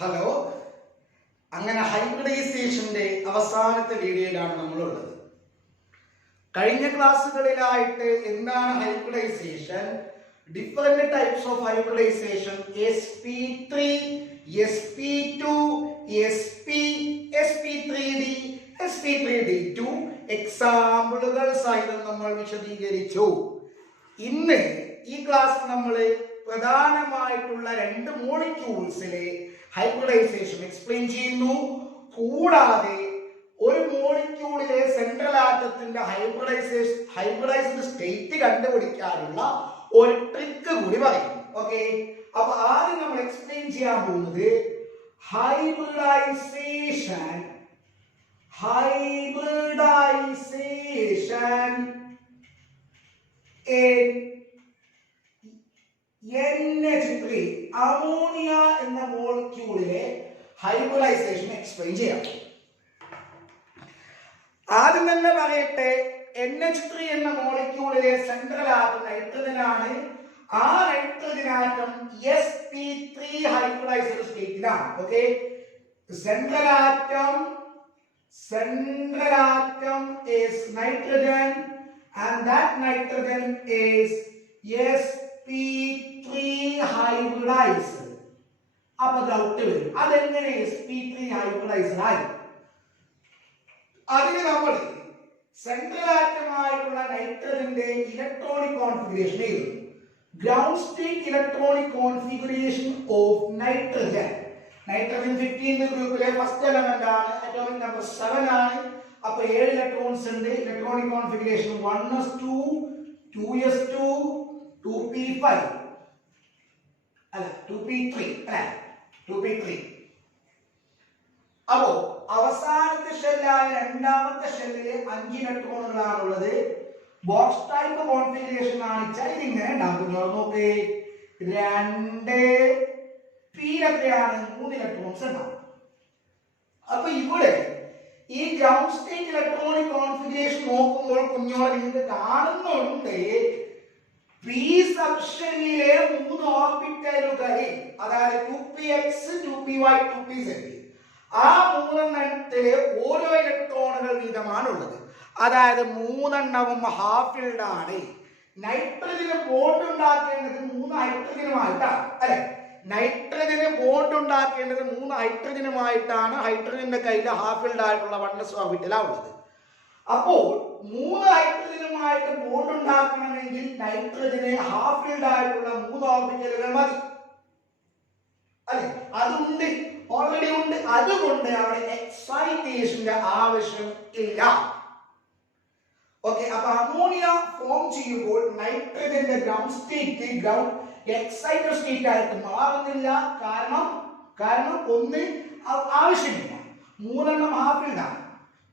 Hello, അങ്ങനെ ഹൈബ്രിഡൈസേഷന്റെ അവസാനത്തെ വീഡിയോയിലാണ് നമ്മളുള്ളത്. കഴിഞ്ഞ ക്ലാസ്സുകളിലായിട്ട് എന്താണ് hybridisation, different types of hybridisation, sp3, sp2, sp3d, sp3d2 എക്സാമ്പിളുകൾ സഹിതം നമ്മൾ വിശദീകരിച്ചു. ഇന്ന് ഈ ക്ലാസ് നമ്മൾ പ്രധാനമായിട്ടുള്ള രണ്ട് മോളിക്യൂൾസിലെ ഹൈബ്രിഡൈസേഷൻ എക്സ്പ്ലെയിൻ ചെയ്യുന്നു. കൂടാതെ ഒരു മോളിക്യൂളിലെ സെൻട്രൽ ആറ്റത്തിന്റെ ഹൈബ്രിഡൈസ്ഡ് സ്റ്റേറ്റ് കണ്ടുപിടിക്കാനുള്ള ഒരു ട്രിക്ക് കൂടി പറയും. ഓക്കെ, അപ്പൊ ആദ്യം നമ്മൾ എക്സ്പ്ലെയിൻ ചെയ്യാൻ പോകുന്നത് ഹൈബ്രിഡൈസേഷൻ NH3 അമോണിയ എന്ന മോളിക്യൂളിലെ ഹൈബ്രിഡൈസേഷൻ എക്സ്പ്ലെയിൻ ചെയ്യാം. ആദ്യം തന്നെ പറയട്ടെ, NH3 എന്ന മോളിക്യൂളിലെ സെൻട്രൽ ആറ്റം നൈട്രജൻ ആണ്. ആ നൈട്രജൻ ആറ്റം sp3 ഹൈബ്രിഡൈസ്ഡ് സ്റ്റേറ്റിലാണ്. Okay, central atom is nitrogen and that nitrogen is sp3 hybridized. അപ്പൊ ഡൗട്ട് വരും, അതെങ്ങനെ sp3 hybridized ആയി? അതിന് നമ്മൾ സെൻട്രൽ ആറ്റമായിട്ടുള്ള നൈട്രജന്റെ ഇലക്ട്രോണിക് കോൺഫിഗറേഷൻ എഴുതും. Ground state electronic configuration of nitrogen. Nitrogen 15th ഗ്രൂപ്പിലെ ഫസ്റ്റ് എലമെന്റ് ആണ്, അറ്റോമിക് നമ്പർ 7 ആണ്. അപ്പൊ 7 ഇലക്ട്രോൺസ് ഉണ്ട്. Electronic configuration 1s2 2s2 2p5 അല്ല 2p3 അല്ല 2p3. അപ്പോ അവസാനത്തെ ഷെല്ലായ രണ്ടാമത്തെ ഷെല്ലില് 5 ഇലക്ട്രോണുകളാണുള്ളത്. ബോക്സ് ടൈപ്പ് കോൺഫിഗറേഷൻ കാണിച്ചാൽ ഇതിങ്ങനെ ഉണ്ടാകും. നോക്കേ, 2 പിയിലെത്രയാണ് 3 ഇലക്ട്രോൺസ് ഉണ്ടാവും. അപ്പൊ ഇവിടെ ഈ ഗ്രൗണ്ട് സ്റ്റേറ്റ് ഇലക്ട്രോണിക് കോൺഫിഗറേഷൻ നോക്കുമ്പോൾ കുഞ്ഞോളെ നിങ്ങൾക്ക് കാണുന്നുണ്ട്, പി സബ്ഷെല്ലിലെ 3 ഓർബിറ്റലുകളിൽ, അതായത് 2px 2py 2pz, ആ 3 ഓരോ ഇലക്ട്രോണുകൾ വീതമാണുള്ളത്. അതായത് 3 ഹാഫ് ഫിൽഡ് ആണ്. നൈട്രജന് ബോണ്ട് ഉണ്ടാക്കേണ്ടത് 3 ഹൈഡ്രജനുമായിട്ടാണ്, അല്ലെ? നൈട്രജന് ബോണ്ട് ഉണ്ടാക്കേണ്ടത് 3 ഹൈഡ്രജനുമായിട്ടാണ്. ഹൈഡ്രജന്റെ കയ്യിൽ ഹാഫ് ഫിൽഡ് ആയിട്ടുള്ള 1s ഓർബിറ്റലാണ് ഉള്ളത്. അപ്പോൾ 3 ഹൈഡ്രജനുമായിട്ട് ബോണ്ട് ഉണ്ടാക്കണമെങ്കിൽ നൈട്രജന് ഹാഫ് ഫിൽഡ് ആയിട്ടുള്ള 3 ഓർബിറ്റലുകൾ മതി, അല്ലെ? അതുണ്ട്, ഓൾറെഡി ഉണ്ട്. അതുകൊണ്ട് അവിടെ എക്സൈറ്റേഷന്റെ ആവശ്യം ഇല്ല. ഓക്കെ, അപ്പൊ അമോണിയ ഫോം ചെയ്യുമ്പോൾ നൈട്രജന്റെ ഗ്രൗണ്ട് സ്റ്റേറ്റ് എക്സൈറ്റഡ് സ്റ്റേറ്റ് ആയിട്ട് മാറുന്നില്ല. കാരണം ഒന്ന് ആവശ്യമില്ല, 3 ഹാഫ് ഫിൽഡ് ആണ്.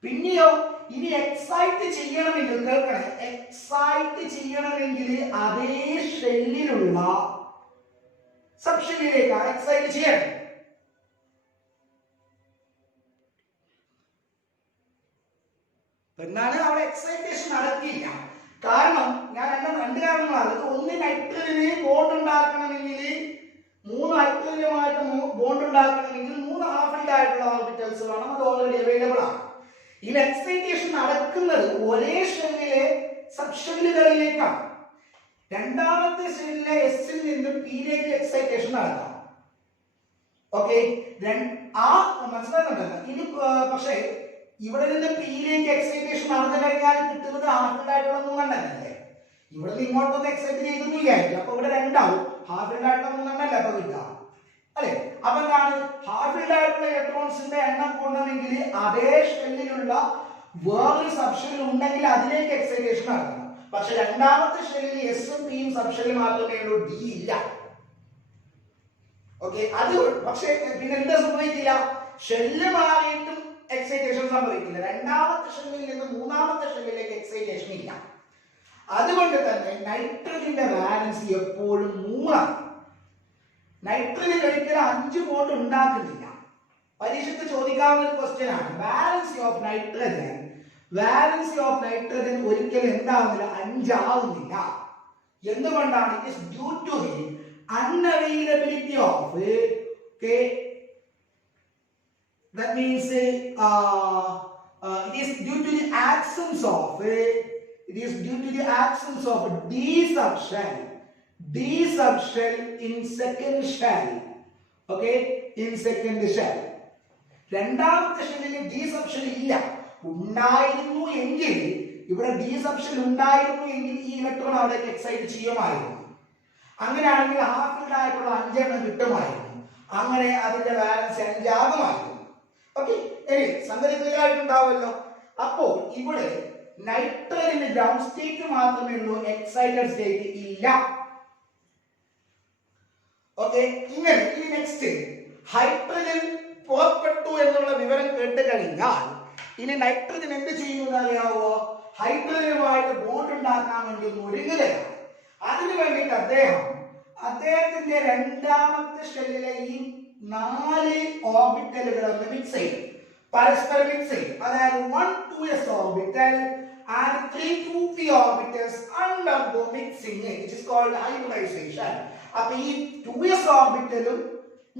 പിന്നെയോ ഇനി എക്സൈറ്റ് ചെയ്യണമെങ്കിൽ, കേൾക്കണേ, എക്സൈറ്റ് ചെയ്യണമെങ്കിൽ അതേ ഷെല്ലിലുള്ള സബ്ഷെല്ലിലേക്കാണ് എക്സൈറ്റ് ചെയ്യണം. എന്നാണ് അവിടെ എക്സൈറ്റേഷൻ നടക്കില്ല. കാരണം ഞാൻ രണ്ട് കാരണങ്ങളാണ്. ഒന്ന്, നൈട്രജന് ബോണ്ട് ഉണ്ടാക്കണമെങ്കിൽ 3 ഹൈഡ്രജനുമായിട്ട് ബോണ്ട് ഉണ്ടാക്കണമെങ്കിൽ 3 ഹാഫ് ഫിൽഡ് ആയിട്ടുള്ള ഓർബിറ്റൽസ് വേണം. അത് ഓൾറെഡി അവൈലബിൾ ആണ്. ഈ എക്സൈറ്റേഷൻ നടക്കുന്നത് ഒരേ ഷെല്ലിലെ സബ്ഷെല്ലുകളിലേക്കാണ്. രണ്ടാമത്തെ ഷെല്ലിലെ എസിൽ നിന്ന് പിയിലേക്ക് എക്സൈറ്റേഷൻ നടക്കാം. ഓക്കെ, മനസ്സിലാക്കുന്നുണ്ടല്ലോ. ഇനി പക്ഷേ ഇവിടെ നിന്ന് പിയിലേക്ക് എക്സൈറ്റേഷൻ നടന്നു കഴിഞ്ഞാൽ കിട്ടുന്നത് ഹാഫ് ഫിൽഡ് ആയിട്ടുള്ള 3 അല്ലേ? ഇവിടെ നിന്ന് ഇങ്ങോട്ടൊന്ന് എക്സൈറ്റ് ചെയ്തെന്ന് വിചാരിക്കും. അപ്പൊ ഇവിടെ 2 ആവും. ഹാഫ് ഫിൽഡ് ആയിട്ടുള്ള 3 അല്ലേ അപ്പൊ കിട്ടുക, അല്ലെ? അപ്പൊ എന്താണ്, ഹാഫ് ഫിൽഡ് ആയിട്ടുള്ള ഇലക്ട്രോൺസിന്റെ എണ്ണം കൂടണമെങ്കിൽ അതേ ഷെല്ലിലുള്ള വേറൊരു സബ്ഷെല്ലിൽ ഉണ്ടെങ്കിൽ അതിലേക്ക് എക്സൈറ്റേഷൻ നടക്കണം. പക്ഷെ രണ്ടാമത്തെ ഷെല്ലിൽ എസും പിയും സബ്ഷെല്ലിൽ മാത്രമേ ഉള്ളൂ, ഡി ഇല്ല. ഓക്കെ, അത് പക്ഷെ പിന്നെ എന്താ സംഭവിക്കില്ല, ഷെല്ല് മാറിയിട്ടും എക്സൈറ്റേഷൻ സംഭവിക്കില്ല. രണ്ടാമത്തെ ഷെല്ലിൽ നിന്ന് മൂന്നാമത്തെ ഷെല്ലിലേക്ക് എക്സൈറ്റേഷൻ ഇല്ല. അതുകൊണ്ട് തന്നെ നൈട്രജന്റെ വാലൻസി എപ്പോഴും 3 ആണ്. നൈട്രജൻ ഒരിക്കലും 5 ബോണ്ട് ഉണ്ടാക്കുന്നില്ല. പരീക്ഷയ്ക്ക് ചോദിക്കാവുന്ന ഒരു ക്വസ്റ്റ്യൻ ആണ്. വാലൻസി ഓഫ് നൈട്രജൻ ഒരിക്കലും എന്താവുന്നില്ല, 5 ആവുന്നില്ല. എന്തുകൊണ്ടാണ്? It is due to the unavailability of That means it is due to the absence of d subshell in second shell. Okay, in second shell. രണ്ടാമത്തെ ഷെല്ലിൽ ഡി സബ്ഷെൽ ഇല്ല. ഉണ്ടായിരുന്നു എങ്കിൽ ഇവിടെ ഡി സബ്ഷെൽ ഉണ്ടായിരുന്നു എങ്കിൽ ഈ ഇലക്ട്രോൺ അവിടേക്ക് എക്സൈറ്റ് ചെയ്യുമായിരുന്നു. അങ്ങനെയാണെങ്കിൽ ഹാഫ് ഫിൽഡ് ആയിട്ടുള്ള 5 എണ്ണം കിട്ടുമായിരുന്നു. അങ്ങനെ അതിന്റെ ബാലൻസ് 5 ആകുമായിരുന്നു. ഓക്കെ, സംഗതി ക്ലിയർ ആയിട്ടുണ്ടാവുമല്ലോ. അപ്പോൾ ഇവിടെ നൈട്രജന് ഗ്രൗണ്ട് സ്റ്റേറ്റ് മാത്രമേ ഉള്ളൂ, എക്സൈറ്റഡ് സ്റ്റേറ്റ് ഇല്ല. ഓക്കെ, ഇങ്ങനെ ഈ നെക്സ്റ്റ് ഹൈഡ്രജൻ പുറപ്പെട്ടു എന്നുള്ള വിവരം കേട്ട് കഴിഞ്ഞാൽ ഇനി നൈട്രജൻ എന്ത് ചെയ്യുമെന്ന് അറിയാവോ? ഹൈഡ്രജനുമായിട്ട് ബോണ്ട് ഉണ്ടാക്കാൻ വേണ്ടി ഒന്ന് ഒരുങ്ങുകയാണ്. അതിനു വേണ്ടിയിട്ട് അദ്ദേഹത്തിന്റെ രണ്ടാമത്തെ ഷെല്ലിലെ ഈ 4 ഓർബിറ്റലുകൾ ഒന്ന് മിക്സ് ചെയ്യും, പരസ്പരം മിക്സ് ചെയ്യും. അതായത് 1 2s orbital and 3 2p orbitals undergo mixing, which is called hybridization. അപ്പോൾ ഈ 2s ഓർബിറ്റലും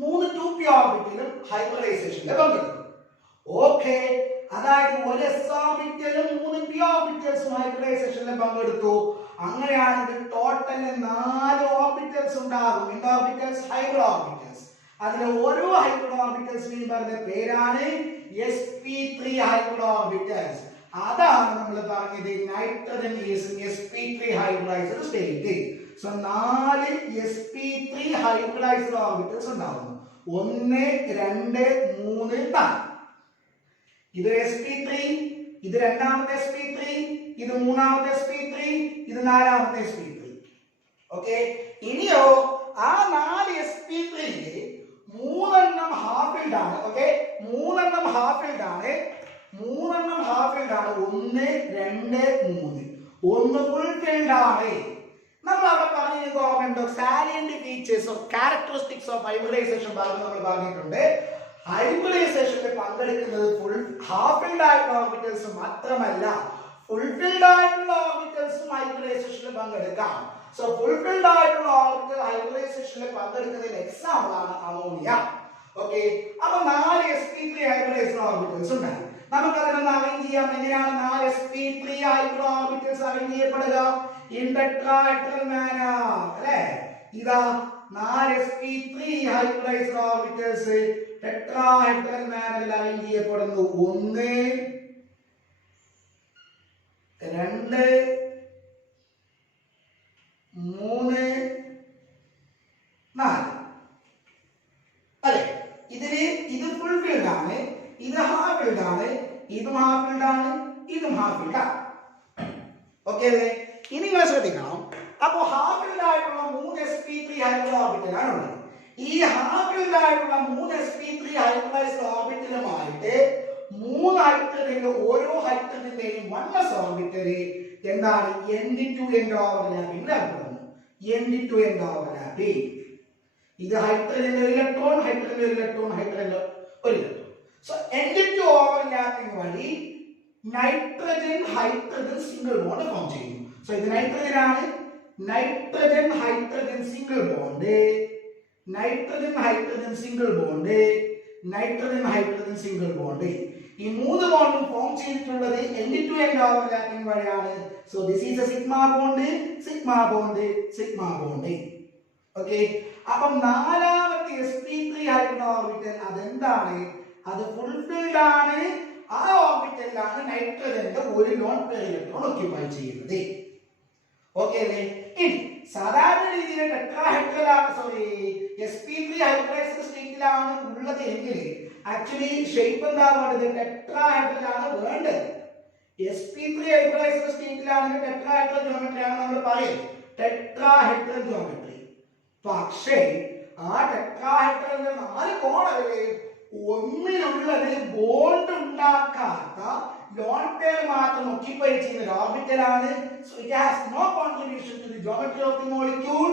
3 2p ഓർബിറ്റലും ഹൈബ്രിഡൈസേഷനിൽ പങ്കെടുക്കും. ഓക്കെ, അതായത് 1s ഓർബിറ്റലും 3 p ഓർബിറ്റൽസും ഹൈബ്രിഡൈസേഷനിൽ പങ്കെടുത്തു. അങ്ങനെയാണെങ്കിൽ ടോട്ടൽ 4 ഓർബിറ്റൽസ് ഉണ്ടാകും. എന്ത് ഓർബിറ്റൽസ്? Hybrid orbitals. അതിലെ ഓരോ ഹൈബ്രിഡ് ഓർബിറ്റൽസിനെയും പറഞ്ഞ പേരാണ് sp3 ഹൈബ്രിഡ് ഓർബിറ്റൽസ്. അതാണ് നമ്മൾ പറഞ്ഞത് nitrogen is sp3 hybridised state. So 4 sp3 hybridised orbitals ഉണ്ടാവുന്നു. 1 2 3 4. ഇത് sp3, ഇത് രണ്ടാമത്തെ sp3, ഇത് മൂന്നാമത്തെ sp3, ഇത് നാലാമത്തെ sp3. ഓക്കെ, ഇനിയോ ആ 4 sp3യില് 3 എണ്ണം ഹാഫ് ഫിൽഡ് ആണ്. ഓക്കെ, 3 എണ്ണം ഹാഫ് ഫിൽഡ് ആണ്. 1 2 3. 1 ഫുൾ ഫിൽഡ് ആണ്. നമ്മൾ അവിടെ പറഞ്ഞ ഓർമ്മയുണ്ടോ? Salient features of characteristics of hybridisation നമ്മൾ പറഞ്ഞിട്ടുണ്ട്. ഹൈബ്രിഡൈസേഷനിൽ പങ്കെടുക്കുന്നത് ഫുൾ ഹാഫ് ഫിൽഡ് ആയിട്ടുള്ള ഓർബിറ്റൽസ് മാത്രമല്ല, ഫുൾഫിൽഡ് ആയിട്ടുള്ള ഓർബിറ്റൽസും ഹൈബ്രിഡൈസേഷനിൽ പങ്കെടുക്കാം. സോ ഫുൾഫിൽഡ് ആയിട്ടുള്ള ഓർബിറ്റൽ ഹൈബ്രിഡൈസേഷനിൽ പങ്കെടുക്കുന്നതിന് എക്സാമ്പിൾ ആണ് അമോണിയ. ഓക്കെ, അപ്പൊ 4 sp3 ഹൈബ്രിഡൈസ്ഡ് ഓർബിറ്റൽസ് ഉണ്ട്. നമുക്ക് അതിനൊന്ന് അറേഞ്ച് ചെയ്യാം. എങ്ങനെയാണ് 4 sp3 ഹൈബ്രിഡ് ഓർബിറ്റൽസ് അറേഞ്ച് ചെയ്യപ്പെടുക? In tetrahedral manner. അല്ലേ, ഇതാ 4 sp3 ഹൈബ്രിഡൈസ്ഡ് ഓർബിറ്റൽസ് ടെട്രാഹെഡ്രൽ മാനറിൽ അറേഞ്ച് ചെയ്യപ്പെടുന്നു. 1 2 3 4. അല്ലെ, ഇത് ഫുൾ ഫിൽഡ് ആണ്, ഇത് ഹാഫ് ഫിൽഡ് ആണ്, ഇതും ഹാഫ് ഫിൽഡ് ആണ്, ഇതും ഹാഫ് ഫിൽഡ് ആണ്. ഓക്കെ അല്ലേ? ഇനി നിങ്ങൾ ശ്രദ്ധിക്കണം. അപ്പോൾ ഹാഫ് ഫിൽഡ് ആയിട്ടുള്ള 3 sp3 ഹൈബ്രിഡ് ഓർബിറ്റലാണ് ഉള്ളത്. ഈ ഹാഫ് ഫിൽഡ് ആയിട്ടുള്ള 3 sp3 ഹൈബ്രിഡൈസ്ഡ് ഓർബിറ്റലുമായിട്ട് 3 ഹൈഡ്രജന്റെ ഓരോ ഹൈഡ്രജന്റെയും 1s ഓർബിറ്റൽ എന്താണ്? end to end ഓവർലാപ്പിംഗ് ഏർപ്പെടുന്നു. end to end overlapping. ഇത് ഹൈഡ്രജന്റെ ഒരു ഇലക്ട്രോൺ, ഹൈഡ്രജന്റെ ഒരു ഇലക്ട്രോൺ, ഹൈഡ്രജന്റെ ഒരു electron. So end to overlapping വഴി nitrogen hydrogen single bond form ചെയ്യുന്നു. സോ ഇത് നൈട്രജൻ ആണ്. Nitrogen hydrogen single bond, nitrogen hydrogen single bond, nitrogen hydrogen single bond. ഈ 3 ബോണ്ടും ഫോം ചെയ്തിട്ടുള്ളത് end to end ഓവർലാപ്പിംഗ് വഴിയാണ്. So this is a sigma bond, sigma bond, sigma bond. Okay, അപ്പം നാലാമത്തെ sp3 hybrid orbital അതെന്താണ്? അത് fulfilled ആണ്. ആ ഓർബിറ്റലിലാണ് നൈട്രജന്റെ ഒരു ലോൺ പെയർ ഇലക്ട്രോൺ ഓക്യുപൈ ചെയ്യുന്നത്. ഓക്കെ അല്ലേ? ഇനി സാധാരണ രീതിയിൽ ടെട്രാഹെഡ്രൽ sp3 ഹൈബ്രിഡൈസ്ഡ് സ്റ്റേറ്റിലാണ് ഉള്ളത് എങ്കിൽ ആക്ച്വലി ഷേപ്പ് എന്താ വേണ്ടത്? ടെട്രാഹെഡ്രൽ ആണ് വേണ്ടത്. sp3 ഹൈബ്രിഡൈസ്ഡ് സ്റ്റേറ്റിലാണെങ്കിൽ ടെട്രാഹെഡ്രൽ ജോമെട്രി ആണ് നമ്മൾ പറയുന്നത്, ടെട്രാഹെഡ്രൽ ജോമെട്രി. പക്ഷേ ആ ടെട്രാഹെഡ്രലിന്റെ 4 കോണുകളിൽ ഒന്നിനുള്ളത് ബോണ്ട് ഉണ്ടാക്കാത്ത ലോൺ പെയർ മാത്രം ഓക്യുപൈ ചെയ്യുന്ന ഓർബിറ്റലാണ്. So it has no contribution to the geometry of the molecule.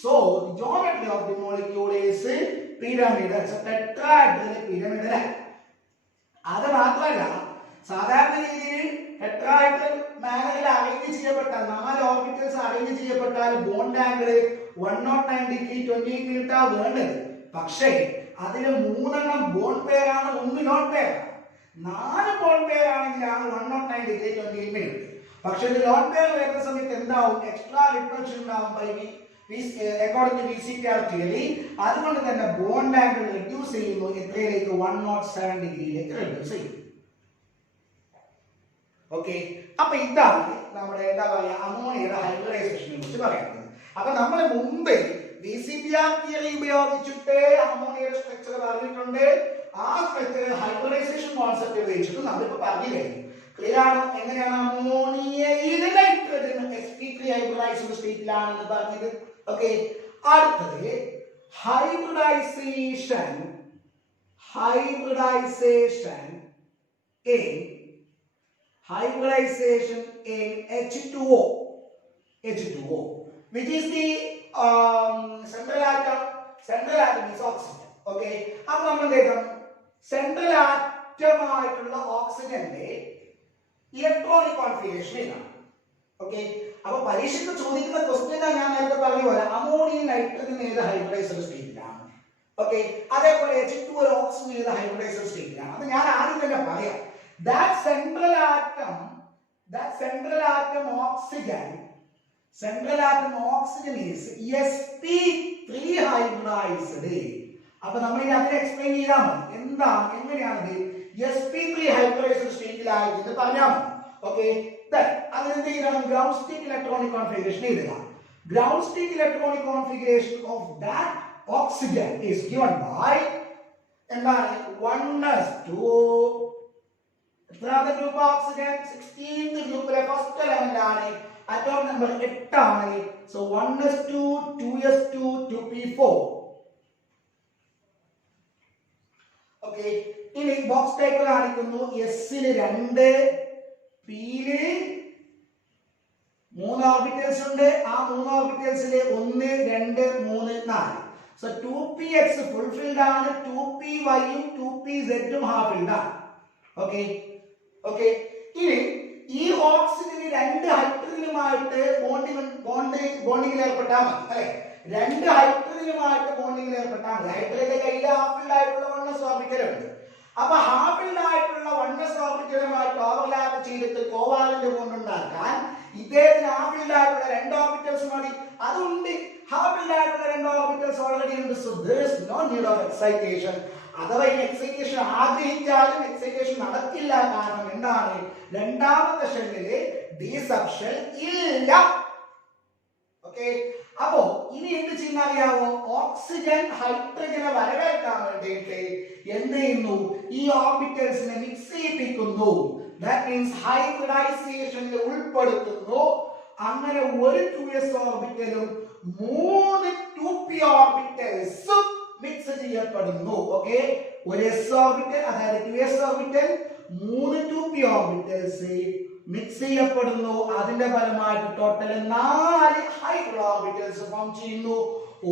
So the geometry of the molecule is pyramidal. So tetrahedral pyramidal. അത് മാത്രമല്ല, സാധാരണ രീതിയിൽ ടെട്രാഹെഡ്രൽ മാനറിൽ അറേഞ്ച് ചെയ്യപ്പെട്ട 4 ഓർബിറ്റൽസ് അറേഞ്ച് ചെയ്യപ്പെട്ടാൽ ബോണ്ട് ആംഗിൾ 109 ഡിഗ്രി 28 മിനിറ്റ് വേണ്ടത്. പക്ഷേ അതിൽ 3 എണ്ണം ബോണ്ട് ബോണ്ട് പെയർ ആണ്, 1 ലോൺ പെയർ ആണ്. 4 ബോണ്ട് പെയർ ആണെങ്കിലാണ് 109 ഡിഗ്രി 28 മിനിറ്റ്. പക്ഷെ ഒരു ലോൺ പെയർ വരുന്ന സമയത്ത് എന്താവും? എക്സ്ട്രാ റിപ്പൾഷൻ ഉണ്ടാവും അക്കോർഡിംഗ് ടു VCPR തിയറി. അതുകൊണ്ട് തന്നെ ബോണ്ട് ആംഗിൾ റിഡ്യൂസ് ചെയ്യുന്നു. എത്രയിലേക്ക്? 107 ഡിഗ്രിയിലേക്ക് റിഡ്യൂസ് ചെയ്യും. ഓക്കെ, അപ്പൊ ഇതാണ് നമ്മുടെ എന്താ പറയാ അമോണിയയുടെ ഹൈബ്രിഡൈസേഷനെ കുറിച്ച് പറയുന്നത്. അപ്പൊ നമ്മൾ മുമ്പ് VCPR തിയറി ഉപയോഗിച്ചിട്ട് അമോണിയയുടെ സ്ട്രക്ചർ പറഞ്ഞിട്ടുണ്ട്. ആ സ്ട്രക്ചർ ഹൈബ്രിഡൈസേഷൻ കോൺസെപ്റ്റ് ഉപയോഗിച്ചിട്ട് നമ്മളിപ്പോ പറഞ്ഞു കഴിഞ്ഞു. ക്ലിയർ ആണോ? എങ്ങനെയാണ് അമോണിയയിലെ നൈട്രജൻ sp3 ഹൈബ്രിഡൈസ്ഡ് സ്റ്റേറ്റിലാണെന്ന് പറഞ്ഞത്. ഓക്കെ, അടുത്തത് hybridisation in H2O, which is the central atom. Central atom is oxygen. Okay, अब നമ്മൾ देखो central atom ആയിട്ടുള്ള ഓക്സിജന്റെ ഇലക്ട്രോണിക് കോൺഫിഗറേഷൻ ഇതാണ്. ഓക്കെ, അപ്പോൾ പരീക്ഷയ്ക്ക് ചോദിക്കുന്ന ക്വസ്റ്റ്യൻ ഞാൻ നേരത്തെ പറഞ്ഞ പോലെ അമോണിയം നൈട്രജൻ ഏത് ഹൈബ്രിഡൈസ്ഡ് സ്റ്റേറ്റിലാണ്. ഓക്കെ, അതേപോലെ H2O ഓക്സിജൻ ഏത് ഹൈബ്രിഡൈസ്ഡ് സ്റ്റേറ്റിലാണ്. അത് ഞാൻ ആദ്യം തന്നെ പറയാം. That central atom oxygen is sp3 hybridized. അപ്പോൾ നമ്മൾ ഇനി അതിനെ എക്സ്പ്ലെയിൻ ചെയ്താൽ മതി. എന്താണ്, എങ്ങനെയാണത് sp3 ഹൈബ്രിഡൈസ്ഡ് സ്റ്റേറ്റിലായെന്ന് പറഞ്ഞാൽ മതി. ഓക്കെ, അതിനെന്ത് ചെയ്യണം? ഗ്രൗണ്ട് സ്റ്റേറ്റ് ഇലക്ട്രോണിക് കോൺഫിഗറേഷൻ എഴുതുക. Ground state electronic configuration of that oxygen is given by എന്താണ്? 1s2. എത്രാമത്തെ ഗ്രൂപ്പ് ഓക്സിജൻ? 16th ഗ്രൂപ്പിലെ ഫസ്റ്റ് എലമെന്റ് ആണ്. അറ്റോം നമ്പർ 8 ആണ്. So 1s2 2s2 2p4. Okay, ഇനി ബോക്സ് ടൈപ്പ് കാണിക്കുന്നു. എസിൽ 2, പിയില് 3 ഓർബിറ്റൽസ് ഉണ്ട്. ആ 3 ഓർബിറ്റൽസിൽ 1 2 3 4. സോ 2px ഫുൾഫിൽഡ് ആണ്. 2py ഉം 2pz ഉം ഹാഫ് ഫിൽഡ് ആണ്. ഓക്കെ, ഇനി ഈ ഓക്സിജന് 2 ഹൈഡ്രജനുമായിട്ട് ബോണ്ടിങ്ങിൽ ഏർപ്പെട്ടാൽ മതി അല്ലെ. 2 ഹൈഡ്രജനുമായിട്ട് ബോണ്ടിങ്ങിൽ ഏർപ്പെട്ടാൽ മതി. ഹൈഡ്രജന്റെ കയ്യിൽ ഹാഫ് ഫിൽഡ് ആയിട്ടുള്ള 1s ഓർബിറ്റൽ ഉണ്ട്. അപ്പൊ ഹാഫ് ഫിൽഡ് ആയിട്ടുള്ള 1s ഓർബിറ്റലുമായിട്ട് ഓവർലാപ്പ് ചെയ്തിട്ട് കോവാലന്റ് ബോണ്ട് ഉണ്ടാക്കാൻ ഇദ്ദേഹത്തിന് ഹാഫ് ഫിൽഡ് ആയിട്ടുള്ള 2 ഓർബിറ്റൽസ് മതി. അതുണ്ട്, ഹാഫ് ഫിൽഡ് ആയിട്ടുള്ള 2 ഓർബിറ്റൽസ് ഓൾറെഡി ഉണ്ട്. So there is no need of excitation. അഥവാ ഈ എക്സൈറ്റേഷൻ ആഗ്രഹിച്ചാലും എക്സൈറ്റേഷൻ നടക്കില്ല. കാരണം എന്താണ്? രണ്ടാമത്തെ ഷെല്ലില് ഡി സബ് ഷെൽ ഇല്ല. ഓക്കെ, അപ്പോ ഇനി എന്ത് ചെയ്യുന്ന അറിയാവോ? ഓക്സിജൻ ഹൈഡ്രജനെ വരവേൽക്കാൻ വേണ്ടിയിട്ട് എന്ത് ചെയ്യുന്നു? ഈ ഓർബിറ്റൽസിനെ മിക്സ് ചെയ്യിപ്പിക്കുന്നു. ദാറ്റ് മീൻസ് ഹൈബ്രിഡൈസേഷനിൽ ഉൾപ്പെടുത്തുന്നു. അങ്ങനെ ഒരു 2s ഓർബിറ്റലും 3 2p ഓർബിറ്റൽസും മിക്സ് ചെയ്യപ്പെടുന്നു. ഓക്കെ, ഒരു s ഓർബിറ്റൽ അതായത് 2s orbital 3 2p orbitals mix ചെയ്യപ്പെടുന്നു. അതിന്റെ ഫലമായിട്ട് ടോട്ടൽ 4 ഹൈബ്രിഡ് ഓർബിറ്റൽസ് ഫോം ചെയ്യുന്നു.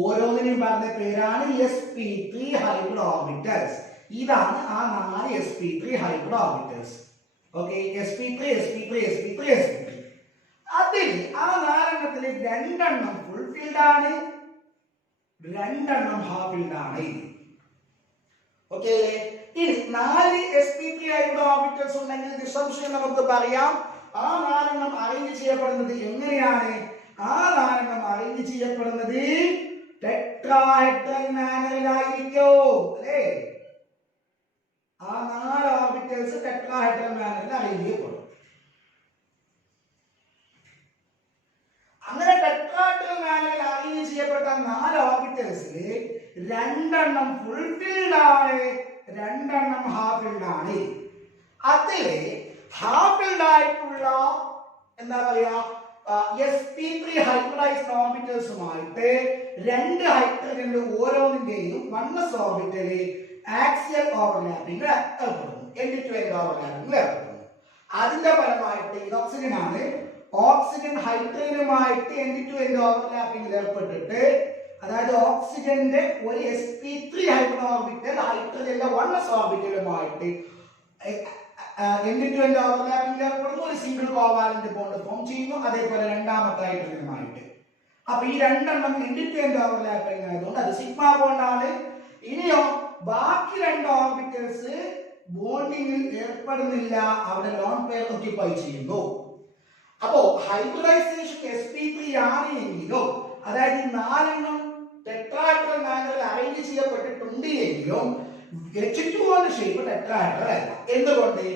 ഓരോന്നിനും പറഞ്ഞ പേരാണ് sp3 ഹൈബ്രിഡ് ഓർബിറ്റൽസ്. ഇതാണ് ആ 4 sp3 hybrid orbitals. Okay, sp3 അതിൽ ആ 4 2 ഫുൾഫിൽഡ് ആണ്, 2 ഹാഫ് ഫിൽഡ് ആണ്. ഓക്കെ, ഇനി 4 sp3 ഹൈബ്രിഡ് ഓർബിറ്റൽസ് ഉണ്ടെങ്കിൽ നിസ്സംശയം നമുക്ക് പറയാം ആ 4 അറേഞ്ച് ചെയ്യപ്പെടുന്നത് എങ്ങനെയാണ്? ആ 4 അറേഞ്ച് ചെയ്യപ്പെടുന്നത് ടെട്രാഹെഡ്രൽ മാനറിലായിരിക്കും അല്ലേ. ആ 4 ഓർബിറ്റൽസ് ടെട്രാഹെഡ്രൽ മാനറിൽ അറേഞ്ച് ചെയ്യപ്പെടും. അങ്ങനെ ടെട്രാഹെഡ്രൽ മാനറിൽ അറേഞ്ച് ചെയ്യപ്പെട്ട 4 ഓർബിറ്റൽസിൽ 2 ഫുൾഫിൽഡ് ആണ്, 2 ഹാഫ് ഫിൽഡ് ആണ്. അതിലെ ഹാഫ് ഫിൽഡ് ആയിട്ടുള്ള എന്താ പറയാ sp3 ഹൈബ്രിഡൈസ്ഡ് ഓർബിറ്റൽസുമായിട്ട് 2 ഹൈഡ്രജനിൽ ഓരോന്നിന്റെയും 1s ഓർബിറ്റല് ആക്സിയൽ ഓവർലാപ്പിംഗ് ഏർപ്പെടുന്നു. എൻഡ് ടു എൻഡ് ഓവർലാപ്പിംഗ് ഏർപ്പെടുന്നു. അതിന്റെ ഫലമായിട്ട് ഇത് ഓക്സിജൻ ആണ്. ഓക്സിജൻ ഹൈഡ്രജനുമായിട്ട് എൻഡ് ടു എൻഡ് ഓവർലാപ്പിംഗിൽ ഏർപ്പെട്ടിട്ട് അതായത് ഓക്സിജന്റെ ഒരു sp3 ഹൈബ്രിഡ് ഓർബിറ്റൽ ഹൈഡ്രജന്റെ 1s ഓർബിറ്റലുമായിട്ട് എൻഡ് ടു എൻഡ് ഓവർലാപ്പിംഗിൽ ഏർപ്പെടുന്നു. ഒരു സിംഗിൾ കോവാലന്റ് ബോണ്ട് ഫോം ചെയ്യുന്നു. അതേപോലെ രണ്ടാമത്തെ ഹൈഡ്രജനുമായിട്ട്. അപ്പൊ ഈ 2 എൻഡ് ടു എൻഡ് ഓവർലാപ്പിംഗ് ആയതുകൊണ്ട് അത് സിഗ്മ ബോണ്ട് ആണ്. ഇനിയോ ബാക്കി രണ്ട് ഓർബിറ്റൽസ് ബോണ്ടിങ്ങിൽ ഏർപ്പെടുന്നില്ല, അവിടെ ലോൺ പെയർ ഓക്യുപ്പൈ ചെയ്യുന്നു. അപ്പോ ഹൈബ്രിഡൈസേഷൻ sp3 ആണ് എങ്കിലും, അതായത് ഈ നാലെണ്ണം ടെട്രാഹെഡ്രൽ മാനറിൽ അറേഞ്ച് ചെയ്യപ്പെട്ടിട്ടുണ്ട് എങ്കിലും H2O ഷേപ്പ് ടെട്രാഹെഡ്രൽ അല്ല. എന്തുകൊണ്ട്?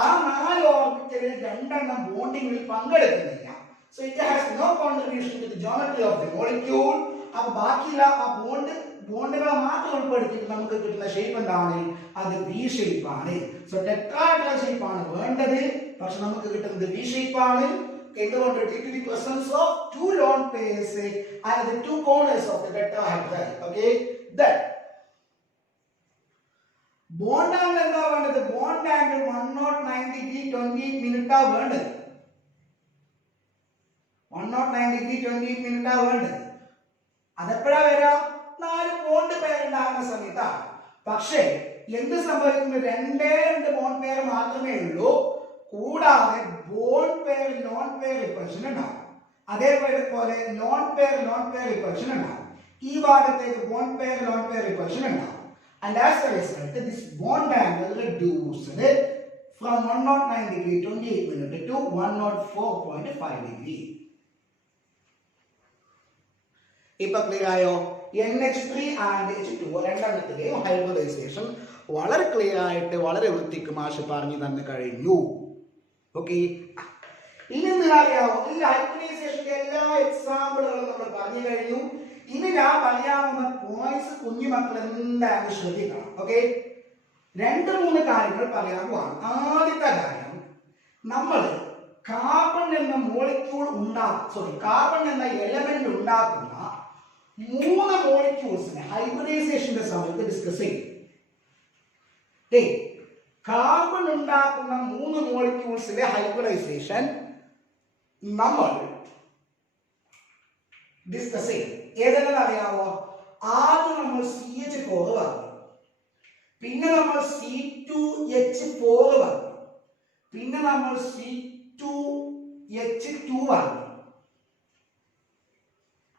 ആ നാല് ഓർബിറ്റലിൽ രണ്ടെണ്ണം ബോണ്ടിങ്ങിൽ പങ്കെടുക്കുന്നില്ല. So it has no contribution to the geometry of the molecule. അപ്പോൾ ബാക്കിയുള്ള ആ ബോണ്ടുകളെ മാത്രം ഉൾപ്പെടുത്തിയിട്ട് നമുക്ക് കിട്ടുന്ന ഷേപ്പ് എന്താണ്? അത് വി ഷേപ്പ് ആണ്. സോ ടെട്രാഹെഡ്രൽ ഷേപ്പ് ആണ് വേണ്ടത്, പക്ഷെ നമുക്ക് കിട്ടുന്നത് വി ഷേപ്പ് ആണ്. എന്തുകൊണ്ട്? Due to the presence of two lone pairs and the two corners of the tetrahedral. Okay, that bond angle എന്താ വേണ്ടത്? bond angle 109 degree 28 minute ആ വേണ്ടത്. 109 degree 28 minute ആ വേണ്ടത്. അതെപ്പോഴാ വരാ? നാല് ബോണ്ട് പെയർ ഉണ്ടാകുന്ന സമയത്താണ്. പക്ഷേ എന്ത് സംഭവിക്കുന്നു? രണ്ടേ രണ്ട് ബോണ്ട് പെയർ മാത്രമേ ഉള്ളൂ, കൂടാതെ bond pair lone pair repulsion ഉണ്ടാവും. അതേപോലെ ലോൺ പെയർ റിപ്പൾഷൻ ഉണ്ടാവും. ഈ ഭാഗത്തേക്ക് ബോണ്ട് പെയർ റിപ്പൾഷൻ ഉണ്ടാവും. And as a result, this bond angle reduced from 109 degree 28 minute to 104.5 degree. ഇപ്പൊ ക്ലിയർ ആയോ? NH3 and H2 രണ്ടെണ്ണത്തിലെയും ഹൈബ്രിഡൈസേഷൻ വളരെ ക്ലിയർ ആയിട്ട് വളരെ വൃത്തിക്ക് മാഷ് പറഞ്ഞു തന്നു കഴിഞ്ഞു. ഓക്കെ, ഇനി അറിയാമോ? ഈ ഹൈബ്രിഡൈസേഷന്റെ എല്ലാ എക്സാമ്പിളുകളും നമ്മൾ പറഞ്ഞു കഴിഞ്ഞു. ഇനി ഞാൻ പറയാവുന്ന പോയിന്റ്സ് കുഞ്ഞുമക്കൾ എന്തായാലും ശ്രദ്ധിക്കണം. ഓക്കെ, രണ്ട് മൂന്ന് കാര്യങ്ങൾ പറയാൻ പോവാണ്. ആദ്യത്തെ കാര്യം, നമ്മൾ കാർബൺ എന്ന മോളിക്യൂൾ കാർബൺ എന്ന എലമെന്റ് ഉണ്ടാക്കുന്ന മൂന്ന് മോളിക്യൂൾസിനെ ഹൈബ്രിഡൈസേഷന്റെ സമയത്ത് ഡിസ്കസ് ചെയ്യും. കാർബൺ ഉണ്ടാക്കുന്ന മൂന്ന് മോളിക്യൂൾസിലെ ഹൈബ്രിഡൈസേഷൻ നമ്മൾ ഡിസ്കസ് ചെയ്യും. ഏതെല്ലാം അറിയാമോ? ആദ്യം നമ്മൾ CH4 പറഞ്ഞു, പിന്നെ നമ്മൾ C2H4 പറഞ്ഞു, പിന്നെ നമ്മൾ C2H2 പറഞ്ഞു.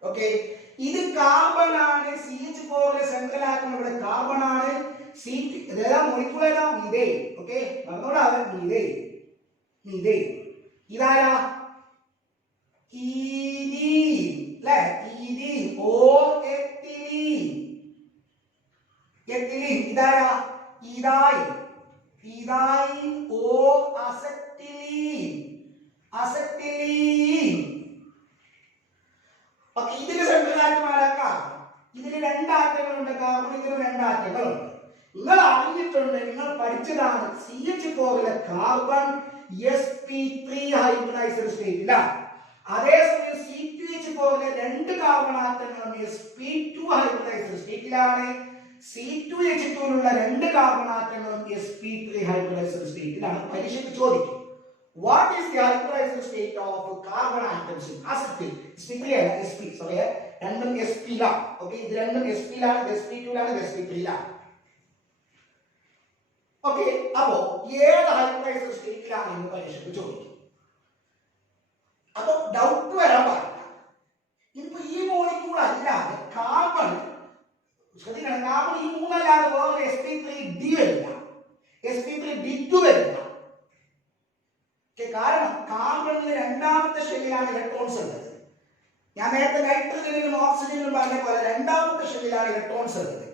ഓക്കെ, ഇത് കാർബൺ ആണ്. CH4 സെൻട്രൽ ആറ്റം ഇവിടെ കാർബൺ ആണ്. ഇതെല്ലാം മോളിക്യൂൾ ഏതാ? മീഥൈൻ. ഓക്കെ, പറഞ്ഞോടാ, മീഥൈൻ. ഇതാരാ? ഈഥീൻ, അല്ലേ? Ethene or ethylene. ഇതാരാ? Ethyne or acetylene. ഓക്കെ, ഇതിന് സെൻട്രൽ ആറ്റം ആരാ? കാർബൺ. ഇതിന് രണ്ട് ആറ്റങ്ങളുണ്ട് കാർബൺ, ഇതിന് രണ്ട് ആറ്റങ്ങളുണ്ട്. നിങ്ങൾ അറിഞ്ഞിട്ടുണ്ട്, നിങ്ങൾ പഠിച്ചതാണ്, CH4 കാർബൺ sp3 ഹൈബ്രിഡൈസ്ഡ് സ്റ്റേറ്റിലാണ്. അതേസമയം C2H4 രണ്ട് കാർബൺ ആറ്റങ്ങളും sp2 ഹൈബ്രിഡൈസ്ഡ് സ്റ്റേറ്റിലാണ്. C2H2 രണ്ട് കാർബൺ ആറ്റങ്ങളും sp3 ഹൈബ്രിഡൈസ്ഡ് സ്റ്റേറ്റിലാണ്. പരീക്ഷയ്ക്ക് ചോദിക്കും, what is the hybridized state of carbon atoms in acetyl? sp3 അല്ല, sp, sorry, രണ്ടും sp ലാണ്. ഓക്കെ, ഇത് രണ്ടും sp ലാണ്, sp2 ലാണ്, sp3 ലാണ്. ഓക്കെ, അപ്പോ ഏത് ഹൈബ്രിഡൈസ്ഡ് സ്റ്റേറ്റിലാണ് എന്ന് പരീക്ഷയ്ക്ക് ചോദിക്കും. അപ്പൊ ഡൗട്ട് വരാൻ പാടില്ല. ഇപ്പൊ ഈ മോളിക്യൂൾ അല്ലാതെ കാർബൺ, ശ്രദ്ധിക്കണം, കാർബൺ ഈ മൂന്നല്ലാതെ വേറെ sp3d വരില്ല, sp3d2 വരില്ല. കാരണം കാർബണിന് രണ്ടാമത്തെ ഷെല്ലിലാണ് ഇലക്ട്രോൺസ് ഉള്ളത്. ഞാൻ നേരത്തെ നൈട്രജനിലും ഓക്സിജനിലും പറഞ്ഞ പോലെ രണ്ടാമത്തെ ഷെല്ലിലാണ് ഇലക്ട്രോൺസ് ഉള്ളത്.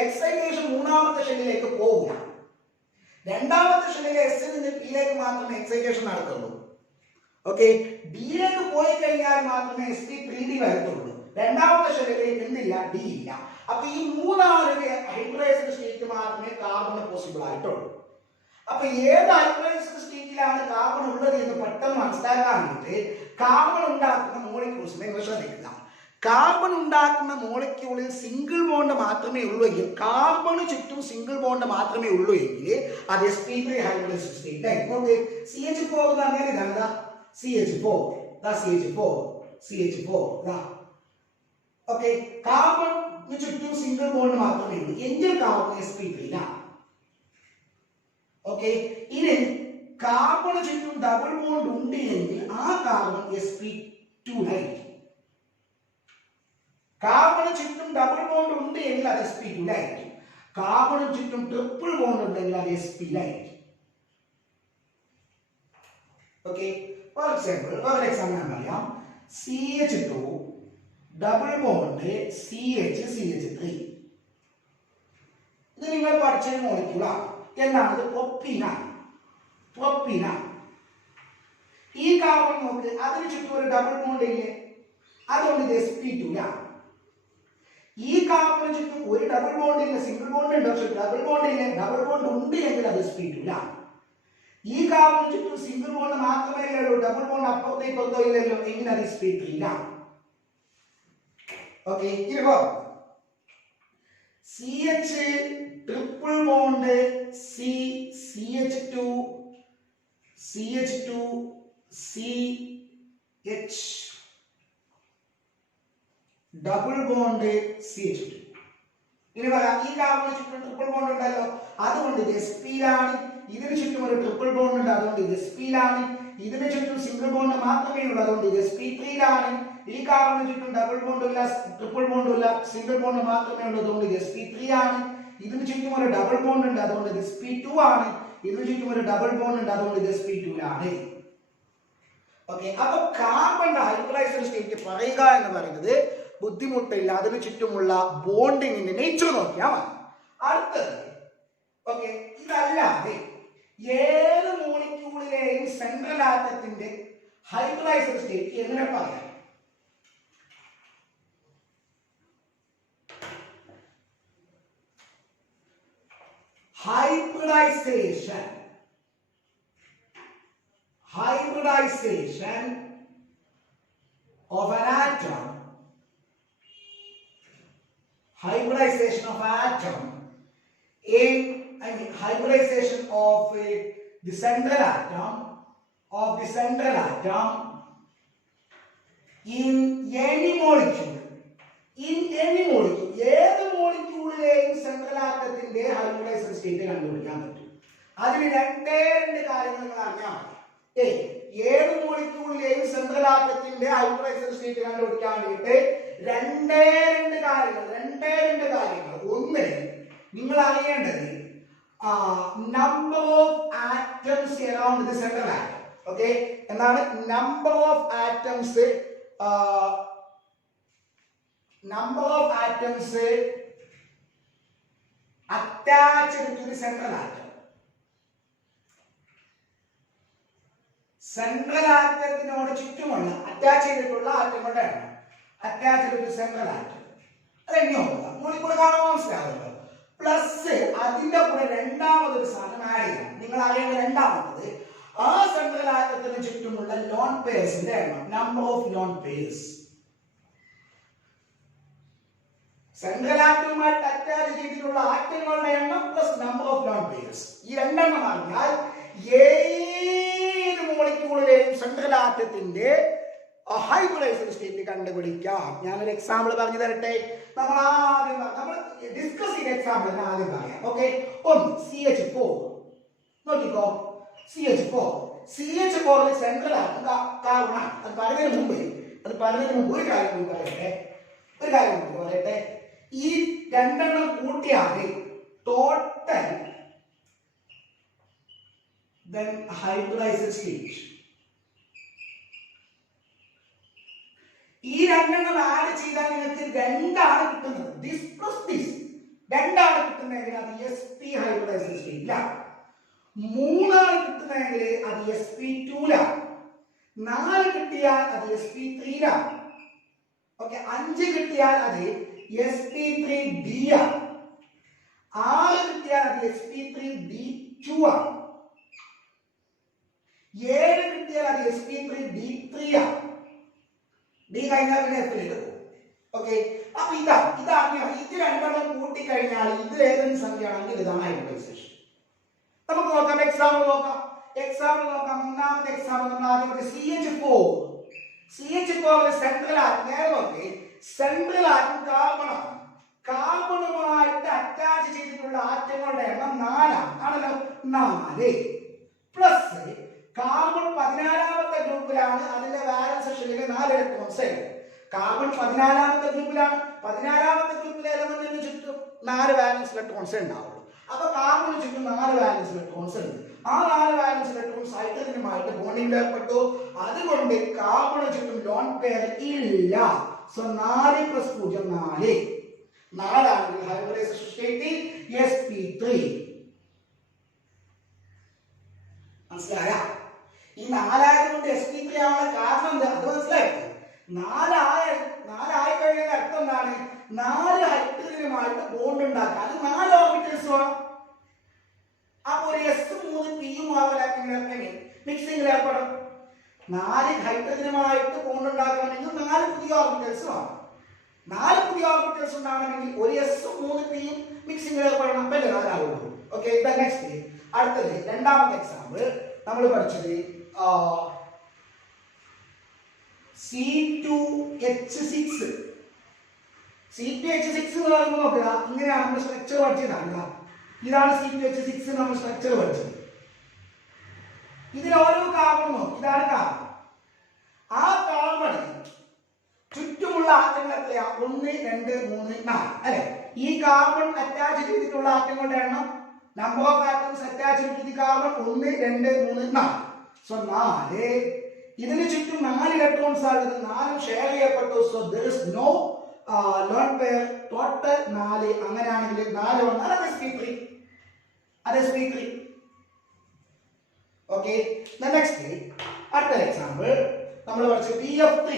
എക്സൈറ്റേഷൻ മൂന്നാമത്തെ ഷെല്ലിലേക്ക് പോകില്ല. രണ്ടാമത്തെ ഷെല്ലിലെ എസ് നിന്ന് പിയിലേക്ക് മാത്രമേ എക്സൈറ്റേഷൻ നടക്കുള്ളൂ. ഓക്കെ, ഡിയിലേക്ക് പോയി കഴിഞ്ഞാൽ മാത്രമേ sp3d വരത്തുള്ളൂ. രണ്ടാമത്തെ ഷെല്ലിലേക്ക് എന്തില്ല? ഡി ഇല്ല. അപ്പൊ ഈ മൂന്നാമത്തെ ഹൈബ്രിഡൈസ്ഡ് സ്റ്റേറ്റ് മാത്രമേ കാർബണ് പോസിബിൾ ആയിട്ടുള്ളൂ. അപ്പൊ ഏത് ഹൈബ്രിഡൈസ്ഡ് സ്റ്റേറ്റിലാണ് കാർബൺ ഉള്ളത് എന്ന് പെട്ടെന്ന് മനസ്സിലാക്കാൻ വേണ്ടി കാർബൺ ഉണ്ടാക്കുന്ന മോളിക്യൂൾസിനെ നിങ്ങൾ ശ്രദ്ധിക്കുക. കാർബൺ ഉണ്ടാക്കുന്ന മോളിക്യൂളിൽ സിംഗിൾ ബോണ്ട് മാത്രമേ ഉള്ളൂ എങ്കിൽ, കാർബണ് ചുറ്റും സിംഗിൾ ബോണ്ട് മാത്രമേ ഉള്ളൂ എങ്കിൽ അത് sp3 ഹൈബ്രിഡൈസ്ഡ് സ്റ്റേറ്റ് ആയിരിക്കും. ഓക്കെ, CH4 അങ്ങനെ ഇതാണ്, CH4, ഓക്കെ, കാർബൺ ചുറ്റും സിംഗിൾ ബോണ്ട് മാത്രമേ ഉള്ളൂ എങ്കിൽ കാർബൺ sp3 ലാണ്. ഓക്കെ, ഇനി കാർബൺ ചുറ്റും ഡബിൾ ബോണ്ട് ഉണ്ട് എങ്കിൽ ആ കാർബൺ sp2 ആയിരിക്കും. കാർബൺ ചുറ്റും ഡബിൾ ബോണ്ട് ഉണ്ട് എങ്കിൽ അത് sp2 ആയിരിക്കും. കാർബണിന് ചുറ്റും ട്രിപ്പിൾ ബോണ്ട് ഉണ്ടെങ്കിൽ അത് sp-ലായിരിക്കും. ഓക്കെ, ഫോർ എക്സാമ്പിൾ ഒരു എക്സാമ്പിൾ ഞാൻ പറയാം. CH2 double bond CH3. ഇത് നിങ്ങൾ പഠിച്ച മോളിക്യൂളാണ്. എന്നാണ് പ്രൊപ്പീനാണ്. ഈ കാർബൺ നോക്ക്, അതിന് ചുറ്റും ഒരു ഡബിൾ ബോണ്ട് ഇല്ലേ, അതുകൊണ്ട് ഇത് sp2 ലാണ്. ഈ കാർബണിന് ചുറ്റും ഒരു ഡബിൾ ബോണ്ട് ഇല്ല, സിംഗിൾ ബോണ്ട് ഉണ്ട്, പക്ഷെ ഡബിൾ ബോണ്ട് ഇല്ല. ഡബിൾ ബോണ്ട് ഉണ്ട് എങ്കിൽ അത് sp2 ലാണ്. ഈ കാർബണിന് ചുറ്റും സിംഗിൾ ബോണ്ട് മാത്രമേ ഉള്ളൂ, ഡബിൾ ബോണ്ട് അപ്പുറത്തോ ഇപ്പുറത്തോ ഇല്ലല്ലോ, എങ്കിൽ അത് sp3 ലാണ്. ഓക്കെ, ഇരിക്കോ CH triple bond CH2 CH double bond CH2. ഇനി പറയാം, ഈ കാർബണിന് ചുറ്റും ട്രിപ്പിൾ ബോണ്ട് ഉണ്ടല്ലോ, അതുകൊണ്ട് ഇത് sp-ലാണ്. ഇതിന് ചുറ്റും ഒരു ട്രിപ്പിൾ ബോണ്ട് ഉണ്ട്, അതുകൊണ്ട് ഇത് sp-ലാണ്. ഇതിന് ചുറ്റും സിംഗിൾ ബോണ്ട് മാത്രമേ ഉള്ളൂ, അതുകൊണ്ട് ഇത് sp3-ലാണ്. ഈ കാർബണിന് ചുറ്റും ഡബിൾ ബോണ്ട് ഇല്ല, ട്രിപ്പിൾ ബോണ്ട് ഇല്ല, സിംഗിൾ ബോണ്ട് മാത്രമേ ഉള്ളൂ, അതുകൊണ്ട് ഇത് sp3-ആണ്. ഇതിന് ചുറ്റും ഒരു ഡബിൾ ബോണ്ട് ഉണ്ട്, അതുകൊണ്ട് ഇത് sp2-ആണ്. ഇതിന് ചുറ്റും ഒരു ഡബിൾ ബോണ്ട് ഉണ്ട്, അതുകൊണ്ട് ഇത് sp2-ലാണ്. ഓക്കെ, അപ്പൊ കാർബണിന്റെ ഹൈബ്രിഡൈസേഷൻ സ്റ്റേറ്റ് പറയുക എന്ന് പറയുന്നത് ബുദ്ധിമുട്ടില്ല. അതിന് ചുറ്റുമുള്ള ബോണ്ടിങ്ങിന്റെ നേച്ചർ നോക്കിയാൽ മതി. അടുത്തത്, ഓക്കെ, ഇതല്ലാതെ ഏത് മോളിക്യൂളിലെയും സെൻട്രൽ ആറ്റത്തിന്റെ ഹൈബ്രിഡൈസേഷൻ സ്റ്റേറ്റ് എങ്ങനെ പറയാം? Hybridization of an atom, hybridization of atom in, hybridization of the central atom in any molecule, ഏത് മോളിക്യൂളിലെയും സെൻട്രൽ ആറ്റത്തിന്റെ ഹൈബ്രിഡൈസേഷൻ സ്റ്റേറ്റ് കണ്ടുപിടിക്കാൻ പറ്റും. അതിന് രണ്ടേ കാര്യങ്ങൾ നിങ്ങൾ അറിഞ്ഞാൽ മതി. ഏത് മോളിക്യൂളിലെയും സെൻട്രൽ ആറ്റത്തിന്റെ ഹൈബ്രിഡൈസേഷൻ സ്റ്റേറ്റ് കണ്ടുപിടിക്കാൻ വേണ്ടിയിട്ട് രണ്ടേ രണ്ട് കാര്യങ്ങൾ. ഒന്ന്, നിങ്ങൾ അറിയേണ്ടത് number of atoms around the central atom. Okay, എന്താണ് number of atoms attached to the central atom. Central ആറ്റത്തിനോട് ചുറ്റുമുള്ള അറ്റാച്ച് ചെയ്തിട്ടുള്ള ആറ്റങ്ങളുടെ എണ്ണം, അറ്റാച്ച്ഡ് ടു സെൻട്രൽ ആറ്റം. അതെങ്ങനെ നോക്കുക, മോളിക്യൂൾ കാണാൻ മനസ്സിലാവുമല്ലോ. പ്ലസ് അതിന്റെ കൂടെ രണ്ടാമതൊരു സാധനം ആഡ് ചെയ്യാം. നിങ്ങൾ അറിയേണ്ട രണ്ടാമത്തത്, ആ സെൻട്രൽ ആറ്റത്തിന് ചുറ്റുമുള്ള ലോൺ പെയർസിന്റെ എണ്ണം, number of lone pairs. Central ആറ്റവുമായിട്ട് അറ്റാച്ച് ചെയ്തിട്ടുള്ള ആറ്റങ്ങളുടെ എണ്ണം plus number of lone pairs. ഈ രണ്ടെണ്ണം അറിഞ്ഞാൽ ഏത് മോളിക്യൂളിലെയും സെൻട്രൽ ആറ്റത്തിന്റെ ഹൈബ്രിഡൈസേഷൻ സ്റ്റേറ്റ് കണ്ടുപിടിക്കാം. ഞാനൊരു എക്സാമ്പിൾ പറഞ്ഞു തരട്ടെ. നമ്മൾ ഡിസ്കസ് ചെയ്ത എക്സാമ്പിൾ ആദ്യം പറയാം. ഓക്കെ, ഒന്ന് CH4 നോക്കിക്കോ. CH4 central atom കാർബണാണ്. അത് പറയുന്നതിന് മുമ്പ് ഒരു കാര്യം പറയട്ടെ. ഈ രണ്ടെണ്ണം കൂട്ടിയാൽ ടോട്ടൽ then hybridized state. ഈ രണ്ടെണ്ണം ആഡ് ചെയ്താൽ നിങ്ങൾക്ക് രണ്ടാണ് കിട്ടുന്നത്. ദിസ് പ്ലസ് ദിസ് രണ്ടാണ് കിട്ടുന്നതെങ്കിൽ അത് sp ഹൈബ്രിഡൈസ്ഡ് സ്റ്റേറ്റിലാണ്. മൂന്നാണ് കിട്ടുന്നതെങ്കിൽ അത് sp2 ലാണ്. 4 കിട്ടിയാൽ അത് sp3 ലാണ്. ഓക്കെ, 5 കിട്ടിയാൽ അത് sp3d ആണ്. 6 കിട്ടിയാൽ അത് sp3d2 ആണ്. 7 കിട്ടിയാൽ അത് sp3d3 ആണ്. ഡി കഴിഞ്ഞാൽ പിന്നെ എഫിലിട്ട് പോകും. ഓക്കെ, അപ്പൊ ഇതാണ് ഇത് രണ്ടെണ്ണം കൂട്ടിക്കഴിഞ്ഞാൽ ഇത് ഏതെങ്കിലും സംഖ്യയാണെങ്കിൽ ഇതാണ് ഹൈബ്രിഡൈസേഷൻ. നമുക്ക് നോക്കാം, എക്സാമ്പിൾ നോക്കാം. ഒന്നാമത്തെ എക്സാമ്പിൾ നമ്മൾ ആദ്യം CH4 സെൻട്രൽ ആറ്റം. നേരെ നോക്കി, സെൻട്രൽ ആറ്റം കാർബണാണ്. കാർബണുമായിട്ട് അറ്റാച്ച് ചെയ്തിട്ടുള്ള ആറ്റങ്ങളുടെ എണ്ണം 4 ആണല്ലോ. 4 പ്ലസ് കാർബൺ 14ാമത്തെ ഗ്രൂപ്പിലാണ്. അതിന്റെ വാലൻസ് ഷെല്ലിൽ 4 ഇലക്ട്രോൺസ്. കാർബൺ 14ാമത്തെ ഗ്രൂപ്പിലാണ്. 14ാമത്തെ ഗ്രൂപ്പിലെ എലമെന്റിന് ചുറ്റും 4 വാലൻസ് ഇലക്ട്രോൺസ് ഉണ്ടാവുള്ളൂ. അപ്പൊ കാർബണിന് ചുറ്റും 4 വാലൻസ് ഇലക്ട്രോൺസ് ഉണ്ട്. ആ 4 വാലൻസ് ഇലക്ട്രോൺസ് ഹൈഡ്രജനുമായിട്ട് ബോണ്ടിംഗ് ഏർപ്പെട്ടു. അതുകൊണ്ട് കാർബണിന് ചുറ്റും ലോൺ പെയർ ഇല്ല. സോ 4 + 0 4. 4 ആണെങ്കിൽ ഹൈബ്രിഡൈസേഷൻ സ്റ്റേറ്റിൽ sp3. മനസ്സിലായ? ഈ 4 ആയതുകൊണ്ട് sp3 ആവാനുള്ള കാരണം എന്താ? അത് മനസ്സിലായി. 4 കഴിഞ്ഞാൽ അർത്ഥം എന്താണ്? 4 ഹൈഡ്രജനുമായിട്ട് ബോണ്ട് ഉണ്ടാക്കാൻ 4 ഓർബിറ്റൽസ് വേണം. അപ്പൊ ഒരു s 3 p മിക്സിംഗ് ഏർപ്പെടും. 4 ഹൈഡ്രജനുമായിട്ട് ബോണ്ട് ഉണ്ടാക്കണമെങ്കിൽ 4 പുതിയ ഓർബിറ്റൽസ് വേണം. 4 പുതിയ ഓർബിറ്റൽസ് ഉണ്ടാകണമെങ്കിൽ ഒരു s 3 p മിക്സിംഗ് ഏർപ്പെടണം. അപ്പല്ലേ 4 ആവുള്ളൂ. ഓക്കെ, നെക്സ്റ്റ് അടുത്തത് രണ്ടാമത്തെ എക്സാമ്പിൾ നമ്മൾ പഠിച്ചത് C2H6. C2H6 എന്ന് പറയുമ്പോൾ നോക്കുക, ഇങ്ങനെയാണ് നമ്മൾ സ്ട്രക്ചർ പഠിച്ചതാണ്. ഇതാണ് C2H6 നമ്മൾ സ്ട്രക്ചർ പഠിച്ചത്. ഇതിൽ ഓരോ കാർബൺ നോക്കും. ഇതാണ് കാർബൺ. ആ കാർബൺ ചുറ്റുമുള്ള ആറ്റങ്ങൾ എത്രയാ? 1 2 3 4 അല്ലെ? ഈ കാർബൺ അറ്റാച്ച് ചെയ്തിട്ടുള്ള ആറ്റങ്ങളുടെ എണ്ണം, number of atoms attached to the carbon 1 2 3 4. So 4. ഇതിന് ചുറ്റും 4 ഇലക്ട്രോൺസ് ആണ്. 4 ഷെയർ ചെയ്യപ്പെട്ടു. So there is no lone pair. Total 4. അങ്ങനെയാണെങ്കിൽ 4 വന്നാൽ അത് sp3. അത് sp3. ഓക്കെ, നെക്സ്റ്റ് അടുത്ത എക്സാമ്പിൾ നമ്മൾ പഠിച്ചു BF3.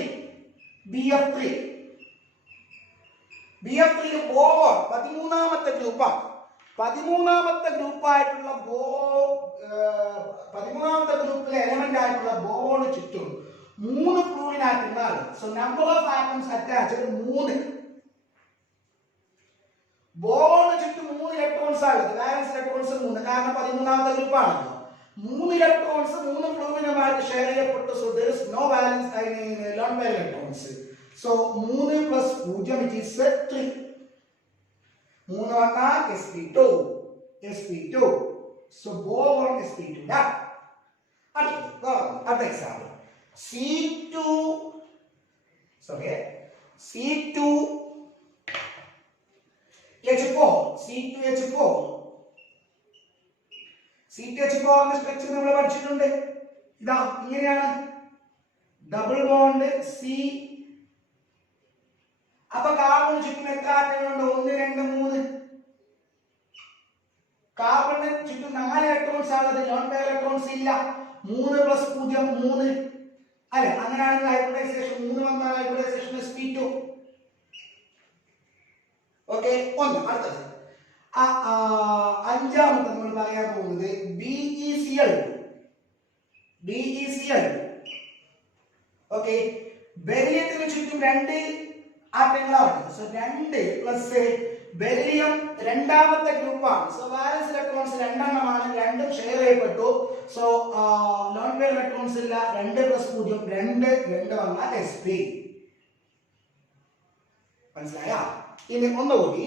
BF3 ബോറോൺ 13ാമത്തെ ഗ്രൂപ്പാണ്. 13ാമത്തെ ഗ്രൂപ്പായിട്ടുള്ള 13ാമത്തെ ഗ്രൂപ്പിലെ എലമെന്റ് ആയിട്ടുള്ള ബോറോണ് ചുറ്റും 3 ഫ്ലൂറിൻ ആറ്റങ്ങളാണ്. So number of atoms attached 3. Boron ചുറ്റും 3 ഇലക്ട്രോൺസ് ആണ്. വാലൻസ് ഇലക്ട്രോൺസ് 3, കാരണം 13ാമത്തെ ഗ്രൂപ്പാണല്ലോ. 3 ഇലക്ട്രോൺസ് 3 ഫ്ലൂറിനുമായിട്ട് ഷെയർ ചെയ്യപ്പെട്ടു. So there is no valence lone pair electrons. So 3 + 0 which is 3. 3 വന്നാൽ sp2. So boron sp2. അടുത്ത എക്സാമ്പിൾ C2H4. C2H4 സ്ട്രക്ചർ നമ്മൾ പഠിച്ചിട്ടുണ്ട്. ഇതാ ഇങ്ങനെയാണ്. Double bond C. അപ്പൊ കാർബൺ ചുറ്റും എത്ര ആറ്റങ്ങളുണ്ട്? 1 2 3. കാർബണിന് ചുറ്റും 4 ഇലക്ട്രോൺസ് ആണത്. ലോൺ പെയർ ഇലക്ട്രോൺസ് ഇല്ല. 3 + 0 3 അല്ലെ? അങ്ങനെയാണെങ്കിൽ ഹൈബ്രിഡൈസേഷൻ 3 വന്നാൽ ഹൈബ്രിഡൈസേഷൻ sp2. ഓക്കെ, അടുത്തത് അഞ്ചാമത്തെ നമ്മൾ പറയാൻ പോകുന്നത് BeCl. ഓക്കെ, ബെറിലിയത്തിന് ചുറ്റും 2 ആറ്റങ്ങളാണ്. സോ 2 + ബെറിലിയം രണ്ടാമത്തെ ഗ്രൂപ്പാണ്. സോ വാലൻസ് ഇലക്ട്രോൺസ് 2 എണ്ണമാണ്. 2 ഷെയർ ചെയ്യപ്പെട്ടു. സോ ലോൺ പെയർ ഇലക്ട്രോൺസ് ഇല്ല. 2 + 0 2 വന്നാൽ sp. മനസ്സിലായ? ഇനി ഒന്നുകൂടി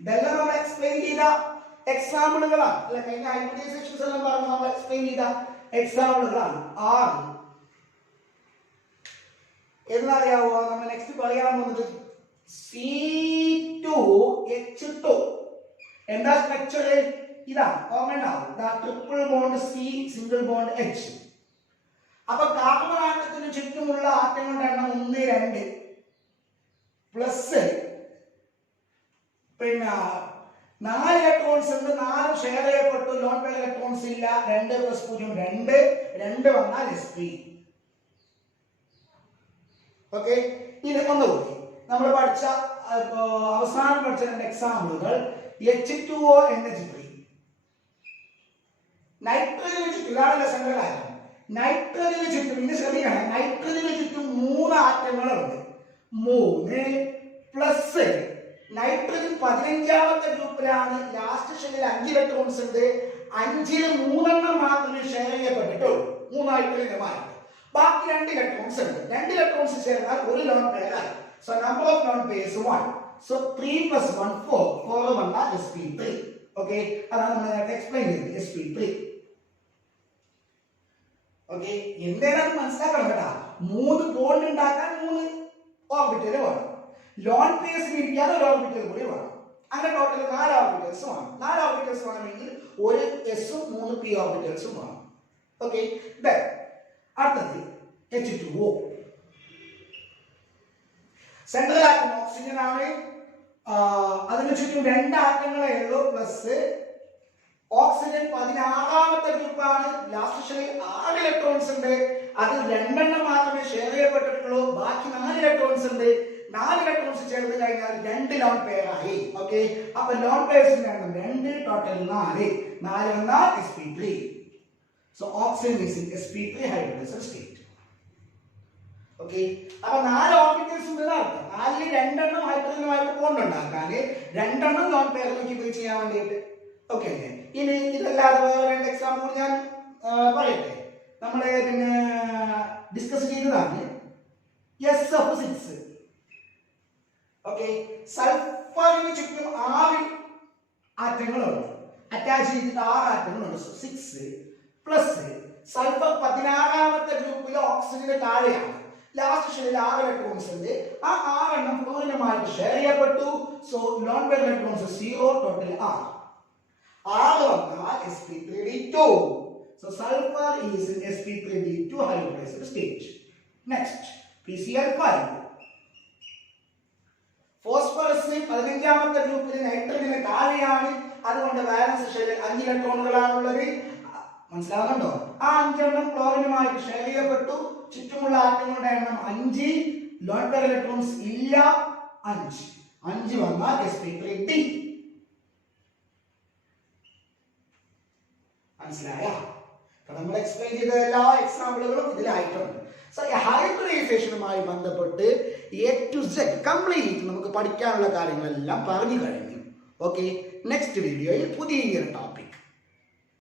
ഇതെല്ലാം നമ്മൾ എക്സ്പ്ലെയിൻ ചെയ്ത എക്സാമ്പിളുകളാണ്. അല്ല, കഴിഞ്ഞ ഹൈബ്രിഡൈസേഷൻസ് എല്ലാം പറഞ്ഞ് നമ്മൾ എക്സ്പ്ലെയിൻ ചെയ്ത എക്സാമ്പിളുകളാണ്. 6 എന്നറിയാവോ? നമ്മൾ നെക്സ്റ്റ് പറയാൻ പോകുന്നത് C2H2. എന്താ സ്ട്രക്ചർ? ഇതാ ഓർമ്മയുണ്ടാവും. Triple bond C, single bond H. അപ്പൊ കാർബൺ ആറ്റത്തിന് ചുറ്റുമുള്ള ആറ്റങ്ങളുടെ എണ്ണം 1 2 പ്ലസ് പിന്നെ 4 ഇലക്ട്രോൺസ് ഉണ്ട്. 4 ഷെയർ ചെയ്യപ്പെട്ടു. ലോൺ പെയർ ഇലക്ട്രോൺസ് ഇല്ല. 2 + 0 2 വന്നാൽ sp. ഓക്കെ, ഇനി ഒന്നുകൂടി നമ്മൾ പഠിച്ച അവസാനം പഠിച്ച 2 എക്സാമ്പിളുകൾ H2O NH3. നൈട്രജന് ചുറ്റും, ഇതാണ് രസങ്ങളുടെ കാര്യം. നൈട്രജന് ചുറ്റും, ഇന്ന് ശ്രദ്ധിക്കണം, നൈട്രജന് ചുറ്റും 3 ആറ്റങ്ങളുണ്ട്. 3 പ്ലസ് നൈട്രജൻ 15ാമത്തെ ഗ്രൂപ്പിലാണ്. ലാസ്റ്റ് ഷെല്ലിൽ 5 ഇലക്ട്രോൺസ് ഉണ്ട്. 5ൽ 3 എണ്ണം മാത്രമേ ഷെയർ ചെയ്യപ്പെട്ടിട്ടുള്ളൂ. 3 ഹൈഡ്രജനുമായിട്ട്. ബാക്കി 2 ഇലക്ട്രോൺസ് ഉണ്ട്. 2 ഇലക്ട്രോൺസ് ചേർന്നാൽ ഒരു ലോൺ പെയർ ആയി. So number of lone pairs 1. So 3 + 1 4. 4 വന്നാൽ sp3. ഓക്കെ, അതാണ് നമ്മൾ നേരത്തെ എക്സ്പ്ലെയിൻ ചെയ്തത്. sp3. ഓക്കെ, എന്താണ് മനസ്സിലാക്കണം കേട്ടോ. 3 ബോണ്ട് ഉണ്ടാക്കാൻ 3 ഓർബിറ്റൽ വേണം. ലോൺ പേഴ്സിന് ഇരിക്കാൻ ഒരു ഓർബിറ്റൽ കൂടി വേണം. അങ്ങനെ ടോട്ടൽ 4 ഓർബിറ്റൽസ് വേണം. 4 ഓർബിറ്റൽസ് വേണമെങ്കിൽ ഒരു എസും 3 പി ഓർബിറ്റൽസും വേണം. ഓക്കെ, അടുത്തത് H2O. സെൻട്രൽ ആറ്റം ഓക്സിജൻ ആണ്. അതിന് ചുറ്റും 2 ആറ്റങ്ങളേ ഉള്ളൂ. പ്ലസ് ഓക്സിജൻ 16ാമത്തെ ഗ്രൂപ്പാണ്. ലാസ്റ്റ് ഷെല്ലിൽ 6 ഇലക്ട്രോൺസ് ഉണ്ട്. അത് 2 എണ്ണം മാത്രമേ ഷെയർ ചെയ്യപ്പെട്ടിട്ടുള്ളൂ. ബാക്കി 4 ഇലക്ട്രോൺസ് ഉണ്ട്. 4 ഇലക്ട്രോൺസ് ചേർന്ന് കഴിഞ്ഞാൽ 2 ലോൺ പെയർ ആയി. ഓക്കെ, അപ്പൊ ലോൺ പെയർസിന്റെ എണ്ണം 2, ടോട്ടൽ 4. 4 എന്നാൽ sp3. So oxygen is in sp3 hydrogen state. Okay, അപ്പൊ 4 ഓർബിറ്റൽസ് ഉണ്ടെന്ന് അർത്ഥം. 4ൽ 2 എണ്ണം ഹൈഡ്രജനുമായിട്ട് ബോണ്ട് ഉണ്ടാക്കാൻ, 2 എണ്ണം ലോൺ പെയറിലേക്ക് പോയി ചെയ്യാൻ വേണ്ടിയിട്ട്. ഓക്കെ അല്ലേ? ഇനി ഇതല്ലാതെ വേറെ 2 എക്സാമ്പിൾ ഞാൻ പറയട്ടെ. നമ്മൾ പിന്നെ ഡിസ്കസ് ചെയ്തതാണ് SF6. ഓക്കെ, സൾഫറിന് ചുറ്റും 6 ആറ്റങ്ങളുണ്ട്. അറ്റാച്ച് ചെയ്തിട്ട് 6 ആറ്റങ്ങളുണ്ട്. 6 പ്ലസ് സൾഫർ 16ാമത്തെ ഗ്രൂപ്പിൽ ഓക്സിജന് താഴെയാണ്. ലാസ്റ്റ് ഷെല്ലിൽ 6 ഇലക്ട്രോൺസ് ഉണ്ട്. ആ 6 എണ്ണം ഫ്ലൂറിനുമായിട്ട് ഷെയർ ചെയ്യപ്പെട്ടു. So lone pair electrons 0, total 6. 6 വന്നാൽ sp3d2. So sulfur is in sp3d2 hybridized state. Next, PCl5. ഫോസ്ഫറസിന് 15ാമത്തെ ഗ്രൂപ്പിൽ നൈട്രജന് താഴെയാണ്. അതുകൊണ്ട് വാലൻസ് ഷെല്ലിൽ 5 ഇലക്ട്രോണുകളാണുള്ളത്. മനസ്സിലാകുന്നുണ്ടോ? ആ 5 എണ്ണം ക്ലോറിനുമായിട്ട് ഷെയർ ചെയ്യപ്പെട്ടു. ചുറ്റുമുള്ള ആറ്റങ്ങളുടെ എണ്ണം 5. ലോൺ പെയർ ഇലക്ട്രോൺസ് ഇല്ല, 5. 5 വന്നാൽ sp3d. മനസ്സിലായ? നമ്മൾ എക്സ്പ്ലെയിൻ ചെയ്ത എല്ലാ എക്സാമ്പിളുകളും ഇതിലായിട്ടുണ്ട്. സോ ഹൈബ്രിഡൈസേഷനുമായി ബന്ധപ്പെട്ട് A to Z കംപ്ലീറ്റ് നമുക്ക് പഠിക്കാനുള്ള കാര്യങ്ങളെല്ലാം പറഞ്ഞു കഴിഞ്ഞു. ഓക്കെ, നെക്സ്റ്റ് വീഡിയോയിൽ പുതിയ ടോപ്പിക്